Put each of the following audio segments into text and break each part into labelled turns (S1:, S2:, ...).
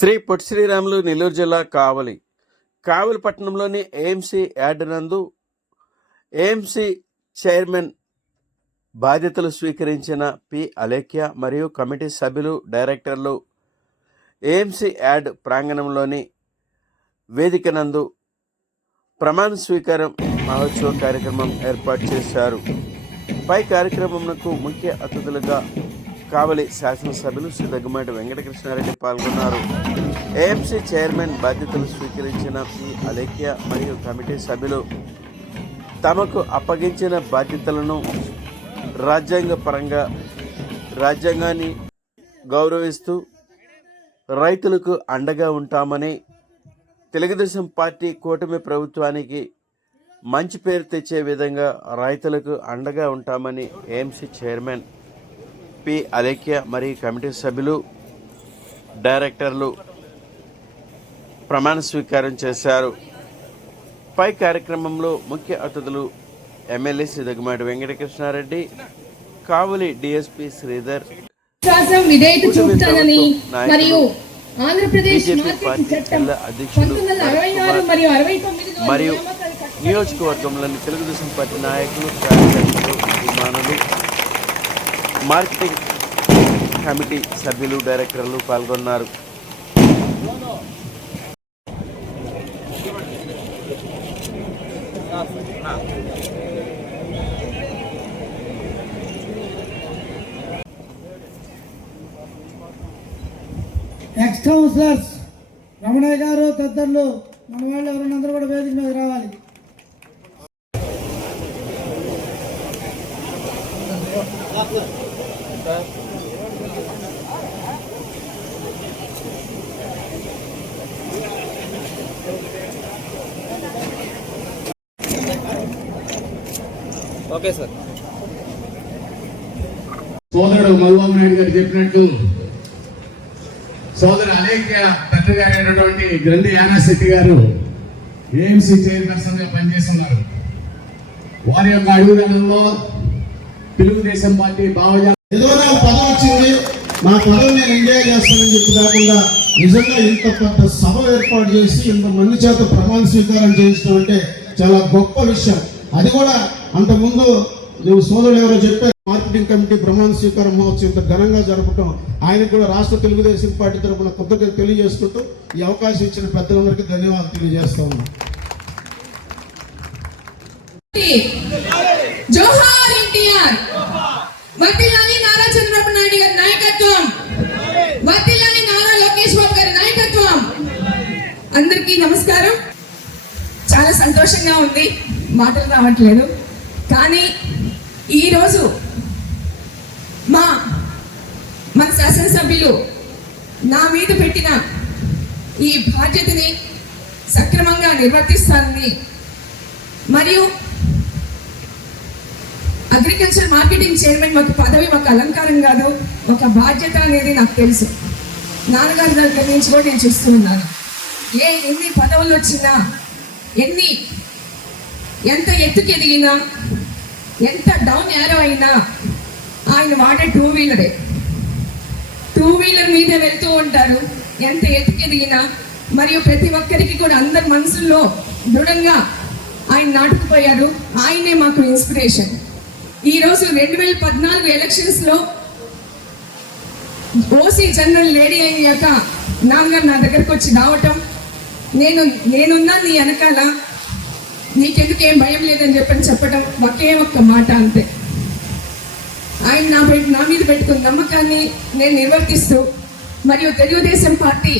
S1: శ్రీ పొట్టి శ్రీరాములు నెల్లూరు జిల్లా కావలి. కావలి పట్టణంలోని AMC yard నందు ఏఎంసీ చైర్మన్ బాధ్యతలు స్వీకరించిన పి అలేఖ్య మరియు కమిటీ సభ్యులు డైరెక్టర్లు ఏఎంసీ యార్డ్ ప్రాంగణంలోని వేదిక నందు ప్రమాణ స్వీకారం మహోత్సవ కార్యక్రమం ఏర్పాటు చేశారు. పై కార్యక్రమంకు ముఖ్య అతిథులుగా కావలి శాసనసభ్యులు శ్రీ దగ్గుమాటి వెంకటకృష్ణారెడ్డి పాల్గొన్నారు. ఏఎంసీ చైర్మన్ బాధ్యతలు స్వీకరించిన పి. అలేఖ్య మరియు కమిటీ సభ్యులు తమకు అప్పగించిన బాధ్యతలను రాజ్యాంగ పరంగా రాజ్యాంగాన్ని గౌరవిస్తూ రైతులకు అండగా ఉంటామని తెలుగుదేశం పార్టీ కూటమి ప్రభుత్వానికి మంచి పేరు తెచ్చే విధంగా రైతులకు అండగా ఉంటామని ఏఎంసీ చైర్మన్ పి అలేఖ్య మరియు కమిటీ సభ్యులు డైరెక్టర్లు ప్రమాణ స్వీకారం చేశారు. పై కార్యక్రమంలో ముఖ్య అతిథులు ఎమ్మెల్యే శ్రీ దగ్గుమాటి వెంకటకృష్ణారెడ్డి కావలి డిఎస్పి శ్రీధర్
S2: విశ్వాసం విధేయత చూపుతానని మరియు ఆంధ్రప్రదేశ్ మరియు
S1: నియోజకవర్గంలోని తెలుగుదేశం పార్టీ నాయకులు కార్యకర్తలు అభిమానులు మార్కెటింగ్ కమిటీ సభ్యులు డైరెక్టర్లు పాల్గొన్నారు
S3: ఎక్స్ కౌన్సిలర్స్ రమణయ్య గారు తదితరులు మన వాళ్ళు ఎవరైనా అందరూ కూడా వేదిక మీద రావాలి Thank you.
S4: Okay sir.
S5: సోదరుడు మధుబాబు నాయుడు గారు చెప్పినట్టు సోదరు అలేఖ్య తండ్రి గారు అయినటువంటి గ్రంథి యానాశెట్టి గారు ఏఎంసీ చైర్పర్సన్గా పనిచేస్తున్నారు. వారి యొక్క అడుగుదలలో తెలుగుదేశం పార్టీ భావజాల
S6: ఏదో నాకు పదవి వచ్చింది. నా పదవి నేను ఎంజాయ్ చేస్తానని చెప్పి కాకుండా నిజంగా ఇంత పెద్ద సభ ఏర్పాటు చేసి ఇంత మంది చేత ప్రమాణ స్వీకారం చేయించడం అంటే చాలా గొప్ప విషయం. అది కూడా అంతకుముందు నువ్వు సోదరుడు ఎవరో చెప్పారు మార్కెటింగ్ కమిటీ ప్రమాణ స్వీకారం మహోత్సవం ఇంత ఘనంగా జరపడం ఆయనకు కూడా రాష్ట్ర తెలుగుదేశం పార్టీ తరఫున కృతజ్ఞత తెలియజేసుకుంటూ ఈ అవకాశం ఇచ్చిన పెద్దలందరికీ ధన్యవాదాలు తెలియజేస్తా ఉన్నాను.
S2: జోహార్ ఎన్టీఆర్. వర్తిల్లాలి నారా చంద్రబాబు నాయుడు గారి నాయకత్వం. వర్తిల్లాలి నారా లోకేష్ బాబు గారి నాయకత్వం. అందరికీ నమస్కారం. చాలా సంతోషంగా ఉంది. మాటలు రావట్లేదు. కానీ ఈరోజు మా మన శాసనసభ్యులు నా మీద పెట్టిన ఈ బాధ్యతని సక్రమంగా నిర్వర్తిస్తానని మరియు అగ్రికల్చర్ మార్కెటింగ్ చైర్మన్ ఒక పదవి ఒక అలంకారం కాదు ఒక బాధ్యత అనేది నాకు తెలుసు. నాన్నగారి దగ్గర నుంచి కూడా నేను చూస్తూ ఉన్నాను. ఏ ఎన్ని పదవులు వచ్చినా ఎన్ని ఎంత ఎత్తుకు ఎదిగినా ఎంత డౌన్ ఏరో అయినా ఆయన వాడే టూ వీలరే టూ వీలర్ మీద వెళ్తూ ఉంటారు. ఎంత ఎత్తుకు ఎదిగినా మరియు ప్రతి ఒక్కరికి కూడా అందరి మనసుల్లో దృఢంగా ఆయన నాటుకుపోయారు. ఆయనే మాకు ఇన్స్పిరేషన్ ఈ రోజు రెండు వేల పద్నాలుగు ఎలక్షన్స్లో ఓసీ జనరల్ లేడీ అయ్యాక నాన్నగారు నా దగ్గరకు వచ్చి రావటం నేను నేనున్నా నీ వెనకాల నీకెందుకు ఏం భయం లేదని చెప్పని చెప్పడం ఒకే ఒక్క మాట అంతే. ఆయన నా నా మీద పెట్టుకున్న నమ్మకాన్ని నేను నిర్వర్తిస్తూ మరియు తెలుగుదేశం పార్టీ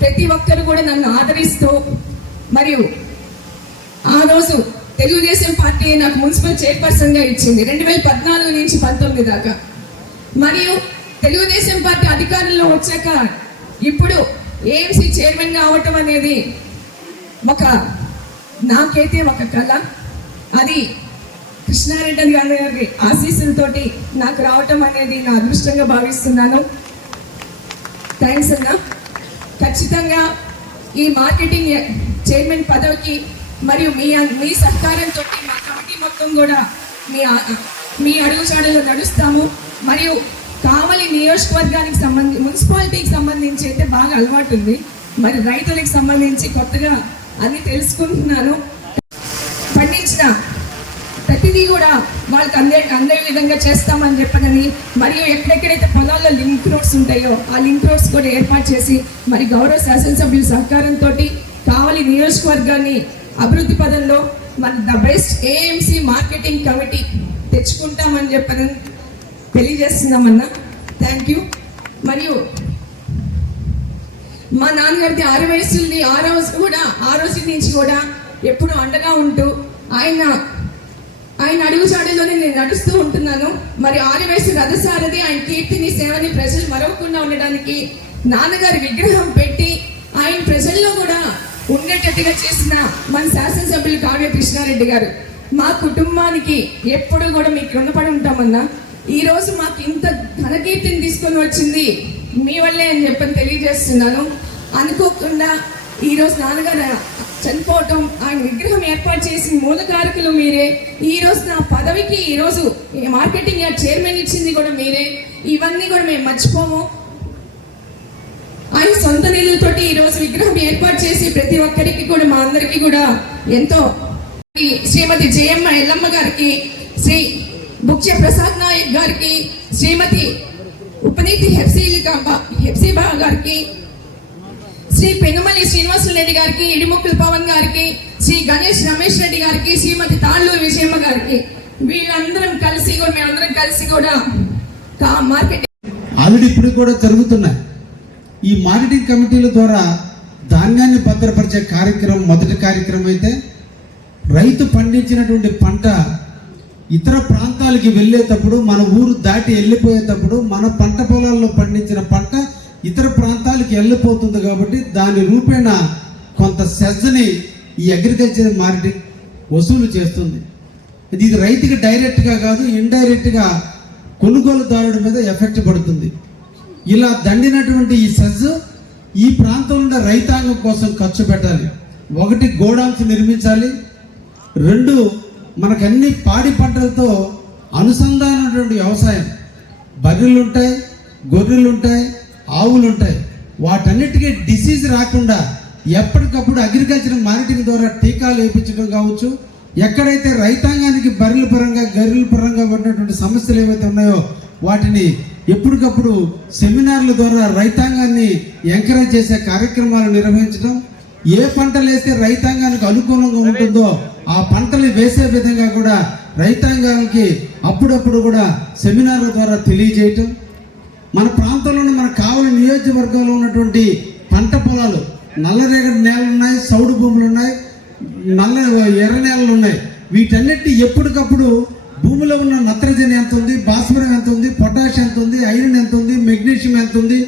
S2: ప్రతి ఒక్కరు కూడా నన్ను ఆదరిస్తూ మరియు ఆ రోజు తెలుగుదేశం పార్టీ నాకు మున్సిపల్ చైర్పర్సన్గా ఇచ్చింది. రెండు వేల పద్నాలుగు నుంచి పంతొమ్మిది దాకా. మరియు తెలుగుదేశం పార్టీ అధికారంలో వచ్చాక ఇప్పుడు ఏఎంసీ చైర్మన్గా అవటం అనేది ఒక నాకైతే ఒక కళ. అది కృష్ణారెడ్డి గారి ఆశీస్సులతోటి నాకు రావటం అనేది నా అదృష్టంగా భావిస్తున్నాను. థ్యాంక్స్ అన్న. ఖచ్చితంగా ఈ మార్కెటింగ్ చైర్మన్ పదవికి మరియు మీ మీ సహకారంతో మా కమిటీ మొత్తం కూడా మీ మీ మీ అడుగుజాడలో నడుస్తాము. మరియు కావలి నియోజకవర్గానికి సంబంధించి మున్సిపాలిటీకి సంబంధించి అయితే బాగా అలవాటు ఉంది. మరి రైతులకు సంబంధించి కొత్తగా అన్ని తెలుసుకుంటున్నాను. పండించిన ప్రతిదీ కూడా వాళ్ళకి అందే అందే విధంగా చేస్తామని చెప్పనని మరియు ఎక్కడెక్కడైతే పొలాల్లో లింక్ రోడ్స్ ఉంటాయో ఆ లింక్ రోడ్స్ కూడా ఏర్పాటు చేసి మరి గౌరవ శాసనసభ్యుల సహకారంతో కావలి నియోజకవర్గాన్ని అభివృద్ధి పదంలో మన the best AMC marketing committee తెచ్చుకుంటామని చెప్పని తెలియజేస్తున్నామన్నా. థ్యాంక్ యూ మరియు మా నాన్నగారిది ఆరు వయసుల్ని ఆ రోజు కూడా ఆ రోజు నుంచి కూడా ఎప్పుడు అండగా ఉంటూ ఆయన ఆయన అడుగు చాడలోనే నేను నడుస్తూ ఉంటున్నాను. మరి ఆరు వయసు రథసారది ఆయన కీర్తిని సేవని ప్రజలు మరవకుండా ఉండడానికి నాన్నగారి విగ్రహం పెట్టి ఆయన ప్రజల్లో కూడా ఉండేటట్టుగా చేసిన మన శాసనసభ్యులు కావ్య కృష్ణారెడ్డి గారు మా కుటుంబానికి ఎప్పుడు కూడా మీకు రుణపడి ఉంటామన్నా. ఈరోజు మాకు ఇంత ఘనకీర్తిని తీసుకొని వచ్చింది మీ వల్లే అని చెప్పని తెలియజేస్తున్నాను. అనుకోకుండా ఈ రోజు నాన్నగారు చనిపోవటం ఆయన విగ్రహం ఏర్పాటు చేసిన మూలకారకులు మీరే. ఈ రోజు నా పదవికి ఈరోజు మార్కెటింగ్ యార్డ్ చైర్మన్ ఇచ్చింది కూడా మీరే. ఇవన్నీ కూడా మేము మర్చిపోము. సొంత నిధులతోటి ఈ రోజు విగ్రహం ఏర్పాటు చేసి ప్రతి ఒక్కరికి కూడా మా అందరికి కూడా ఎంతో శ్రీమతి జయమ్మ ఎల్లమ్మ గారికి శ్రీ బుక్య ప్రసాద్ నాయక్ గారికి శ్రీమతి ఉపనీతి హెఫ్సీలికా హెఫ్సీబా గారికి శ్రీ పెనుమలి శ్రీనివాసులు రెడ్డి గారికి ఇడిముక్కుల పవన్ గారికి శ్రీ గణేష్ రమేష్ రెడ్డి గారికి శ్రీమతి తాళ్ళూరు విజయమ్మ గారికి వీళ్ళందరం కలిసి కూడా మేమందరం కలిసి కూడా మార్కెట్
S4: ఆల్రెడీ ఇప్పుడు కూడా జరుగుతున్నాయి. ఈ మార్కెటింగ్ కమిటీల ద్వారా ధాన్యాన్ని భద్రపరిచే కార్యక్రమం మొదటి కార్యక్రమం అయితే రైతు పండించినటువంటి పంట ఇతర ప్రాంతాలకి వెళ్ళేటప్పుడు మన ఊరు దాటి వెళ్ళిపోయేటప్పుడు మన పంట పొలాల్లో పండించిన పంట ఇతర ప్రాంతాలకి వెళ్ళిపోతుంది కాబట్టి దాని రూపేణ కొంత సెజ్ని ఈ అగ్రికల్చర్ మార్కెటింగ్ వసూలు చేస్తుంది. ఇది ఇది రైతుకి డైరెక్ట్గా కాదు ఇండైరెక్ట్గా కొనుగోలుదారుడి మీద ఎఫెక్ట్ పడుతుంది. ఇలా దండినటువంటి ఈ సెజ్ ఈ ప్రాంతంలో ఉన్న రైతాంగం కోసం ఖర్చు పెట్టాలి. ఒకటి గోడౌన్స్ నిర్మించాలి. రెండు మనకు అన్ని పాడి పంటలతో అనుసంధానమైనటువంటి వ్యవసాయం. బర్రెలు ఉంటాయి గొర్రెలు ఉంటాయి ఆవులు ఉంటాయి వాటన్నిటికీ డిసీజ్ రాకుండా ఎప్పటికప్పుడు అగ్రికల్చర్ మార్కెటింగ్ ద్వారా టీకాలు వేయించడం కావచ్చు. ఎక్కడైతే రైతాంగానికి బర్రెల పరంగా గర్రెల పరంగా ఉన్నటువంటి సమస్యలు ఏవైతే ఉన్నాయో వాటిని ఎప్పటికప్పుడు సెమినార్ల ద్వారా రైతాంగాన్ని ఎంకరేజ్ చేసే కార్యక్రమాలు నిర్వహించడం ఏ పంటలు వేస్తే రైతాంగానికి అనుకూలంగా ఉంటుందో ఆ పంటలు వేసే విధంగా కూడా రైతాంగానికి అప్పుడప్పుడు కూడా సెమినార్ల ద్వారా తెలియజేయటం. మన ప్రాంతంలోని మన కావలి నియోజకవర్గంలో ఉన్నటువంటి పంట పొలాలు నల్లరేగడి నేలలు ఉన్నాయి సౌడు భూములు ఉన్నాయి నల్ల ఎర్ర నేలలు ఉన్నాయి వీటన్నిటి ఎప్పటికప్పుడు భూమిలో ఉన్న నత్రజని ఎంత ఉంది? భాస్వరం ఎంత ఉంది? పొటాష్ ఎంత ఉంది? ఐరన్ ఎంత ఉంది? మెగ్నీషియం ఎంత ఉంది?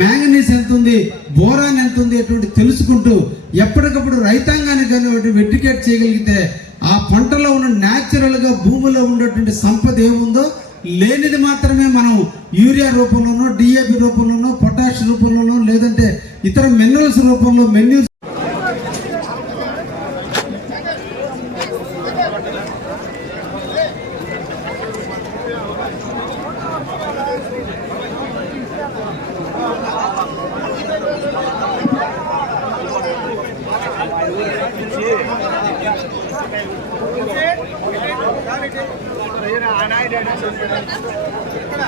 S4: మ్యాంగనీస్ ఎంత ఉంది? బోరాన్ ఎంత ఉంది? అటువంటి తెలుసుకుంటూ ఎప్పటికప్పుడు రైతాంగానికి కానీ వెట్టికేట్ ఎడ్యుకేట్ చేయగలిగితే ఆ పంటలో ఉన్న న్యాచురల్గా భూమిలో ఉన్నటువంటి సంపద ఏముందో లేనిది మాత్రమే మనం యూరియా రూపంలోనో డిఏపి రూపంలోనో పొటాష్ రూపంలోనో లేదంటే ఇతర మినరల్స్ రూపంలో
S7: ఇక్కడ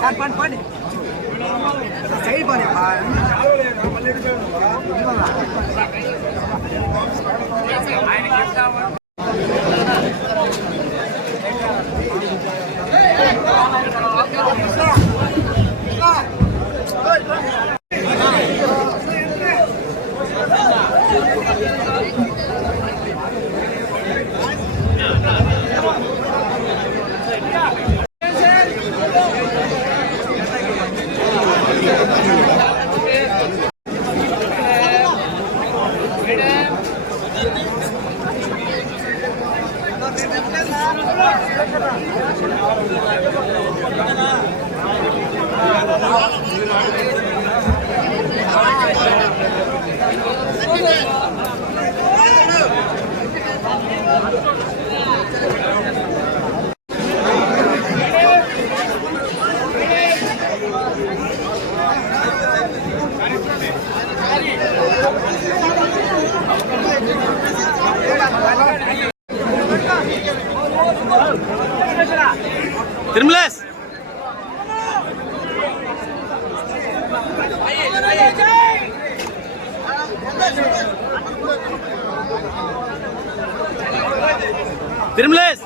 S7: சார் பண்ணு பண்ணு சைடு
S1: తిరుమలేస్ తిరుమలేస్